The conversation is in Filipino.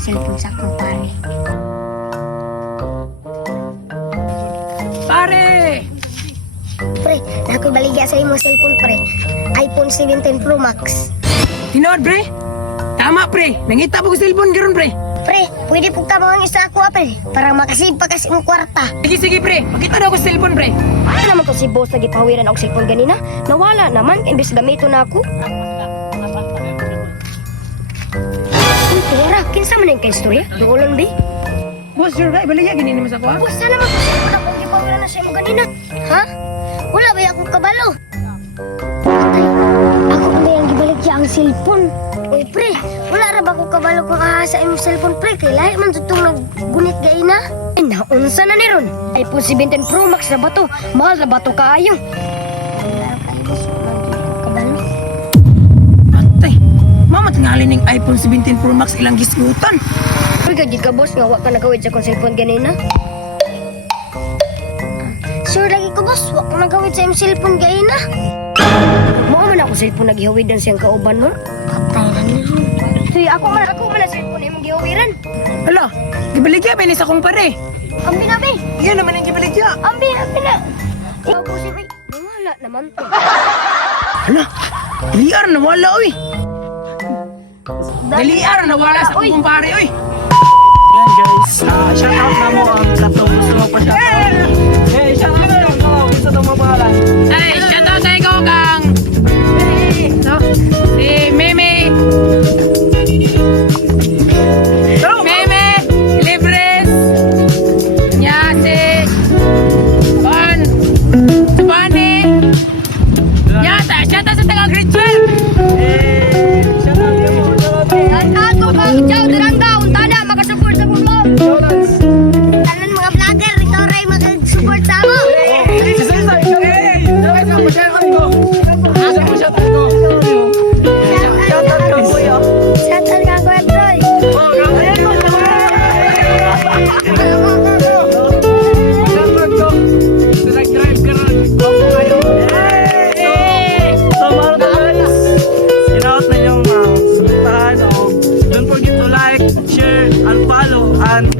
yung cellphone sa akong pare. Pare! Pre, nako'y baligya sa imong cellphone, pre. iPhone 17 Pro Max. Tinood, pre? Tama, pre. Nangita po ko cellphone karon, pre. Pre, pwede po ka mga isa ako, pre. Para makasave pa kasi mong kwarta. Sige, pre. Makita daw ko cellphone, pre. Ano naman to si boss lagi pawiran ako cellphone ganina? Nawala naman, imbes gamito na ako. Pera, kinsa man yung kaistorya? Doon di. Boss, sure ba? Ibaligya, ganyan naman sa ko, ha? Boss, sana man ko cellphone ako gipawiran na siya mo ganina. Ha? Wala ba akong kabalo? Ay, ako ba yung gibaligya ang cellphone? Uy, pre, wala ra ba akong kabalo kung ahasa imong cellphone, pre? Kay lahi man tutong naggunit gaina. Ay, naunsa na ni ron? iPhone 17 Pro Max na ba to? Mahal na ba to kaayo? Kabalo? Atay, mama tingali ning iPhone 17 Pro Max ilang gisgutan. Uy, gagid ka, boss. Nga, wa ka nagawid sa kong cellphone ganina. Sure lagi ko, boss. Wa ka nagawid sa imong cellphone ganina. Mo man ako cellphone nagihawidan siyang kauban, no? Patay na ni Ron. Tuy, ako man ang cellphone imong gihawiran. Hala, gibaligya ba ni sa kong pare? Ambi na, be. Iyan naman ang gibaligya. Ambi na. Ikaw po si Bay. Nawala naman to. Hala, daliar na wala, oy. Daliar na wala sa Uy. kong pare, oy. Yan guys, shout out na mo ang katong gusto mo pa shout out. Hey, shout out na mo, gusto mo mapangalan. Ay, shoutout sa ikaw, Kang. No? Si Meme. Meme, Libres. Nya si Juan. Subani. Nya, shoutout sa taga Grade 12. Hey, shout out na mo, shout out. Ako, Kang Chow, Duranga. Unta na, makasupport sa pulo. Tanan mga vlogger, ikaw rin makasupport sa ako. Shoutout ka, Kuya Troy. Don't forget to like, share, and follow, and